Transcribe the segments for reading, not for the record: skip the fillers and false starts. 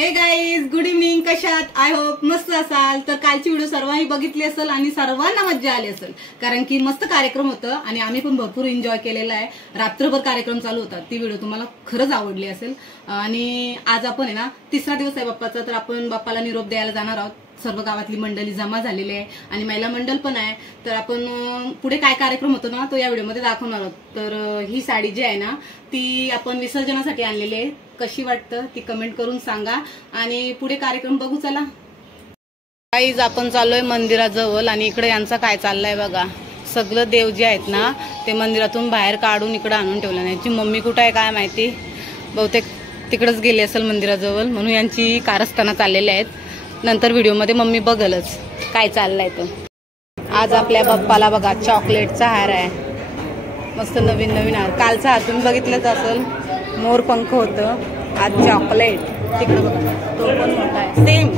हे guys, good evening. कशात? I hope मस्त असाल. तर कालची व्हिडिओ सर्वांनी बघितली असेल आणि सर्वांना मज्जा आली असेल, कारण की मस्त कार्यक्रम होतं आणि आम्ही पण भरपूर एन्जॉय केलेला आहे. रात्रभर कार्यक्रम चालू होता. ती व्हिडिओ तुम्हाला खरंच आवडली असेल. आणि आज आपण आहे ना, तिसरा दिवस आहे बाप्पाचा, तर आपण बाप्पाला निरोप द्यायला जाणार आहोत. सर्व गावातली मंडळी जमा झालेली आहे आणि महिला मंडळ पण आहे. तर आपण पुढे काय कार्यक्रम होतो ना, तो या व्हिडिओमध्ये दाखवणार आहोत. तर ही साडी जी आहे ना, ती आपण विसर्जनासाठी आणलेली आहे. कशी वाटतं ती कमेंट करून सांगा आणि पुढे कार्यक्रम बघू. चला गाईज, आपण चाललोय मंदिराजवळ आणि इकडे यांचा काय चाललंय बघा. सगळं देव जे आहेत ना, ते मंदिरातून बाहेर काढून इकडे आणून ठेवलं. यांची मम्मी कुठं आहे काय माहिती, बहुतेक तिकडेच गेली असेल मंदिराजवळ, म्हणून यांची कारस्थानं चाललेली आहेत. नंतर व्हिडिओमध्ये मम्मी बघलच काय चाललंय. तर आज आपल्या बाप्पाला बघा चॉकलेटचा हार आहे, मस्त नवीन नवीन हार. कालचा हार तुम्ही बघितलंच असेल, मोर पंख होतं. आज चॉकलेट तिकडे बघा, तो पण मोठा आहे सेम.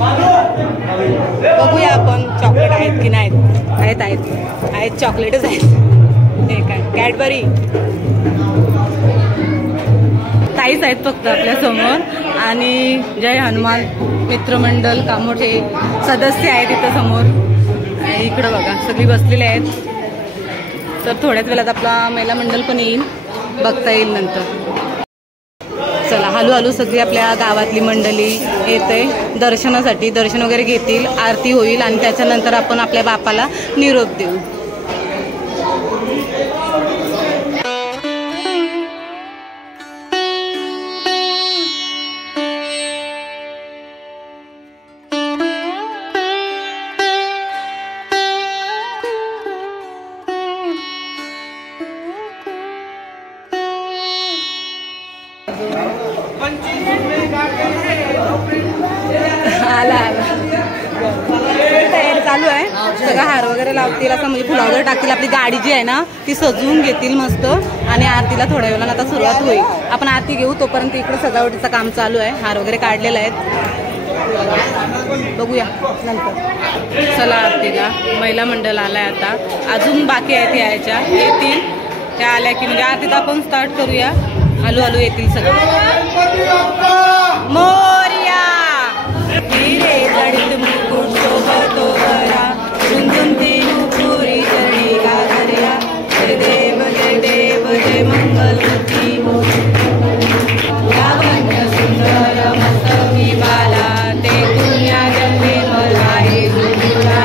बघूया आपण चॉकलेट आहेत की नाहीत. आहेत आहेत आहेत चॉकलेटच आहेत. हे काय कॅडबरी ताईच आहेत फक्त आपल्या समोर. आणि जय हनुमान मित्रमंडळ कामोठे सदस्य आहेत इथं समोर. इकडं बघा सगळी बसलेली आहेत. तर थोड्याच वेळात आपला महिला मंडळ पण येईल, बघता येईल नंतर. चला हळूहळू सगळी आपल्या गावातली मंडळी येते दर्शनासाठी. दर्शन वगैरे घेतील, आरती होईल आणि त्याच्यानंतर आपण आपल्या बापाला निरोप देऊ. आला आला तयारी चालू आहे. सगळं हार वगैरे लावतील, असं म्हणजे फुलं वगैरे टाकतील. आपली गाडी जी आहे ना, ती सजवून घेतील मस्त. आणि आरतीला थोड्या वेळानं आता सुरुवात होईल. आपण आरती घेऊ, तोपर्यंत इकडे सजावटीचं काम चालू आहे. हार वगैरे काढलेले आहेत, बघूया नंतर. चला आरतीला महिला मंडळ आलाय आता. अजून बाकी आहेत यायच्या, येतील. त्या आल्या की म्हणजे आरतीत आपण स्टार्ट करूया. हळूहळू येतील सगळे. मोरया हिरे जडित मुकुट शोभतो बरा, झुंझुंती नुपुरी चरणी गाजऱ्या. जय देव जय देव जय मंगलमूर्ती लावण्य सुंदर मस्तकी बाला. ते दुनिया जन्मे मला हे जुळा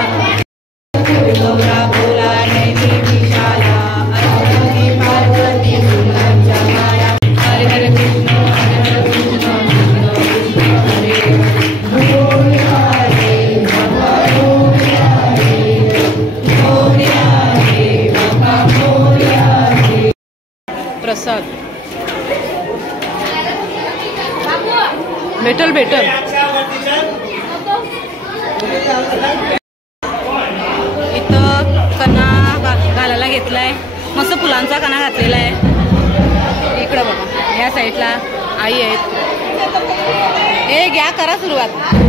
गौरा बोला नैनी विशाला. अश्वती पार्वती सुंदरच्या माया. हरे हरे कृष्ण हरे कृष्ण प्रसाद भेटल भेटल. इथं कणा घालायला घेतलाय, मस्त फुलांचा कणा घातलेला आहे. इकडं बघा ह्या साईडला आई आहेत. हे घ्या, करा सुरुवात.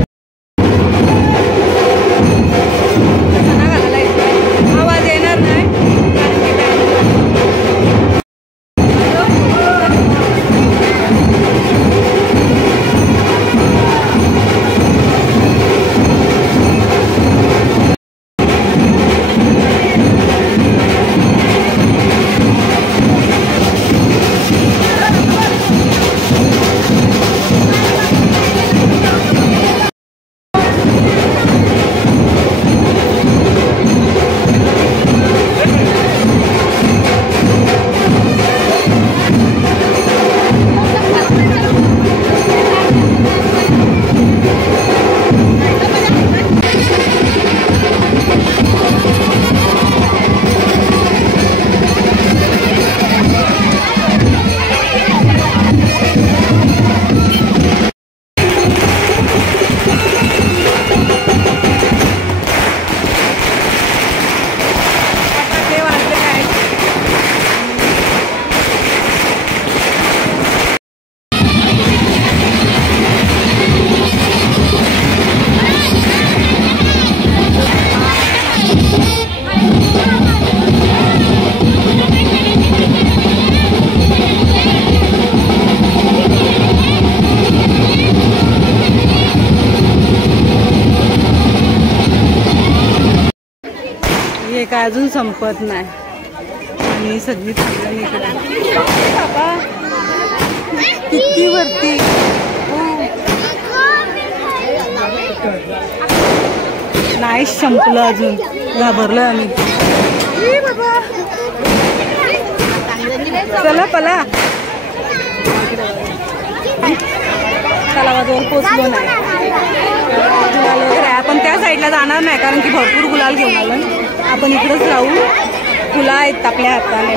काय अजून संपत नाही आणि सगळी बाबा किती वरती नाही संपलं अजून घाबरलोय आम्ही बाबा चला पला तलावाजवळ पोचलो नाही गुलाल वगैरे आपण त्या साईडला जाणार नाही कारण की भरपूर गुलाल घेऊन आलं आपण इकडेच राहू फुलं आहेत आपल्या हाताने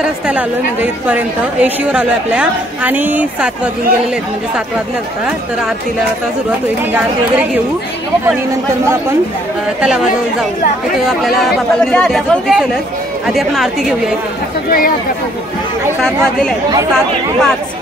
रस्त्याला आलोय म्हणजे इथपर्यंत एशीवर आलोय आपल्या आणि 7 वाजून गेलेले आहेत म्हणजे 7 वाजले आता तर आरतीला आता सुरुवात होईल म्हणजे आरती वगैरे घेऊ आणि नंतर मग आपण तलावाजवळ जाऊ तिथे आपल्याला बापाला निरोप द्यायचं तो दिसेलच आधी आपण आरती घेऊया इथे 7 वाजलेले आहेत 7:05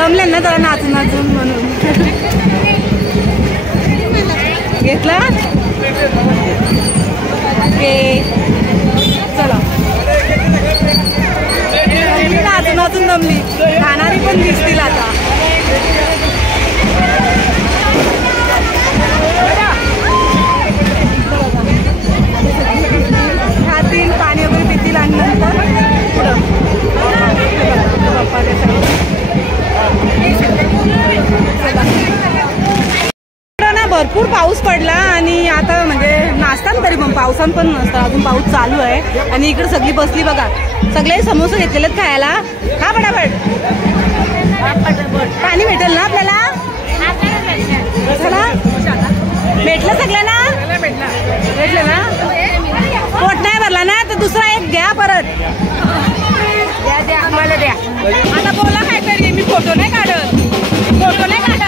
दमले ना जरा नाचून नाचून म्हणून घेतला. ओके चला. नाचून नाचून दमली. खाणारी पण दिसतील आता. खातील पाणी वगैरे पितील आणि नंतर ना भरपूर पाऊस पडला आणि आता म्हणजे नाचतात तरी पण पावसात पण नसतं. अजून पाऊस चालू आहे आणि इकडे सगळी बसली बघा. सगळे समोसे घेतलेले खायला. हा पटापट पाणी भेटेल ना आपल्याला. चला भेटलं सगळ्यांना. भेटलं ना. पोट नाही भरला ना तर दुसरा एक घ्या परत. द्या द्या मला द्या. आता बोला काहीतरी. मी फोटो नाही काढत. फोटो नाही काढत.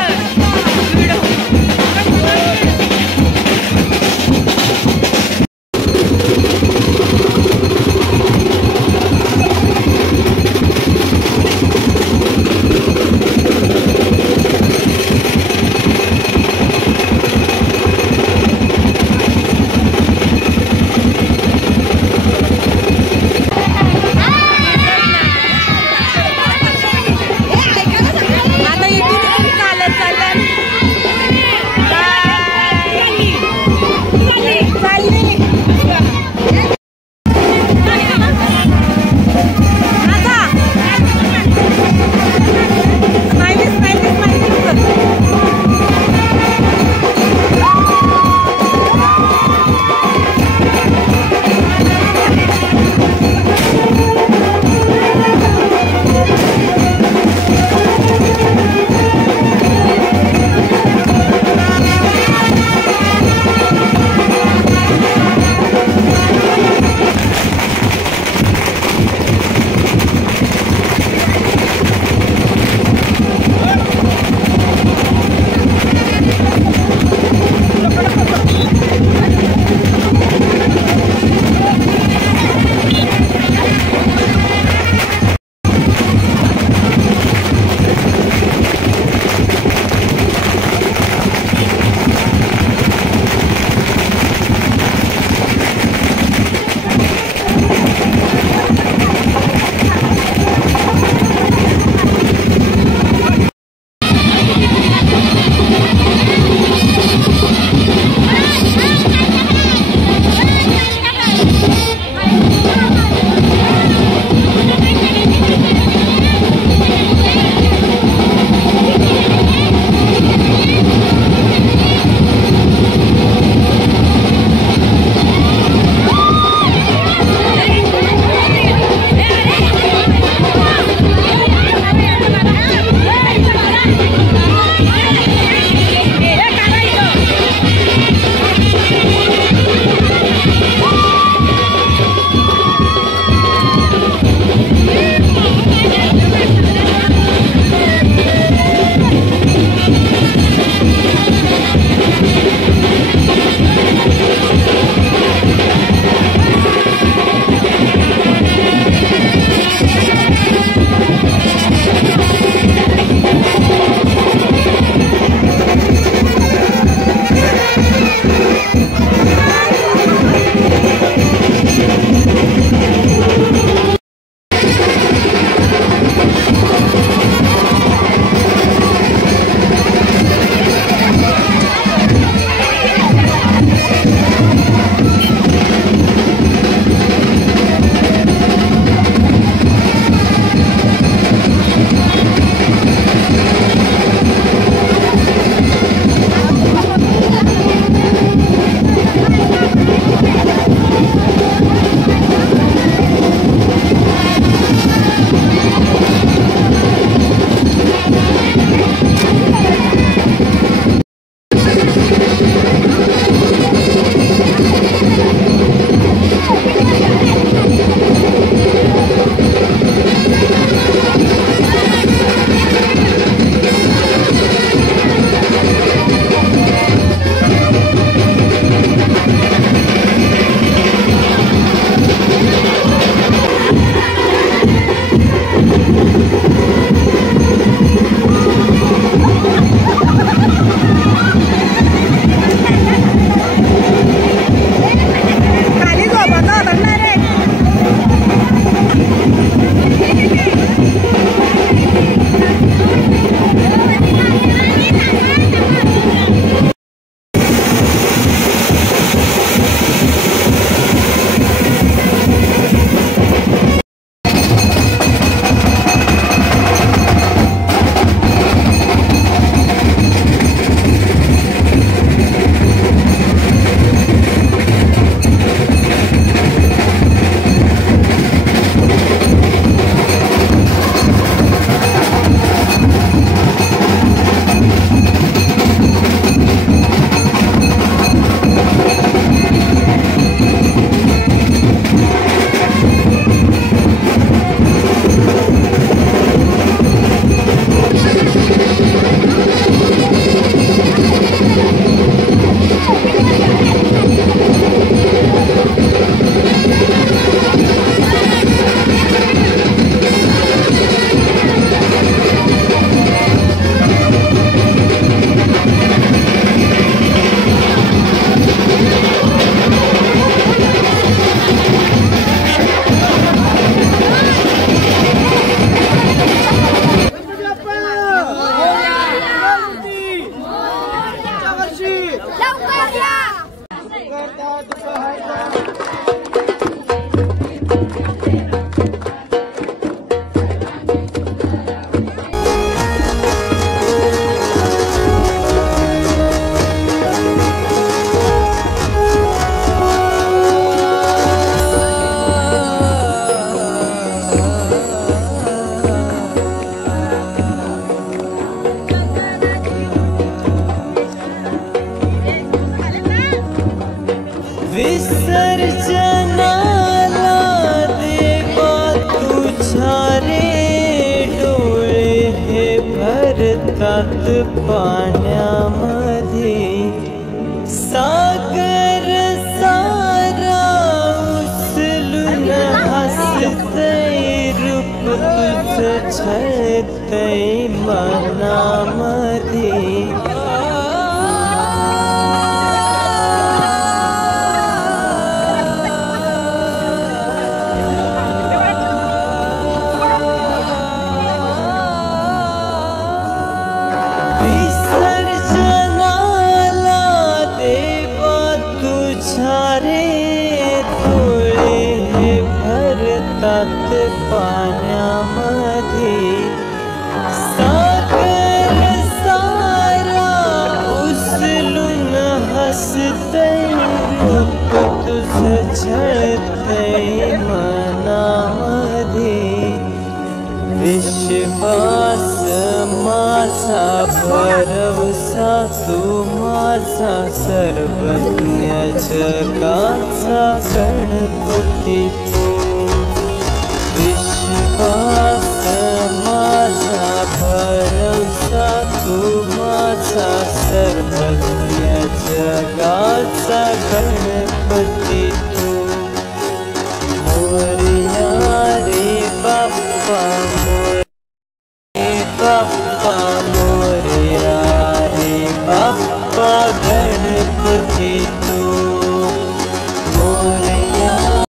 भरतात पाण्यामध्ये सागर सारा उचलून हसतय रूप तुझं छळतय मनामध्ये पाण्यामध्ये सागर सारा उचलून हसतय रूप तुझं छळतय मनामध्ये विश्वास माझा भरवसा तू माझा सर्वज्ञ जगाचा गणपती विश्वास माझा भरवसा तू माझा सर्वज्ञ जगाचा गणपती तू मोरया रे बाप्पा मोरया बाप्पा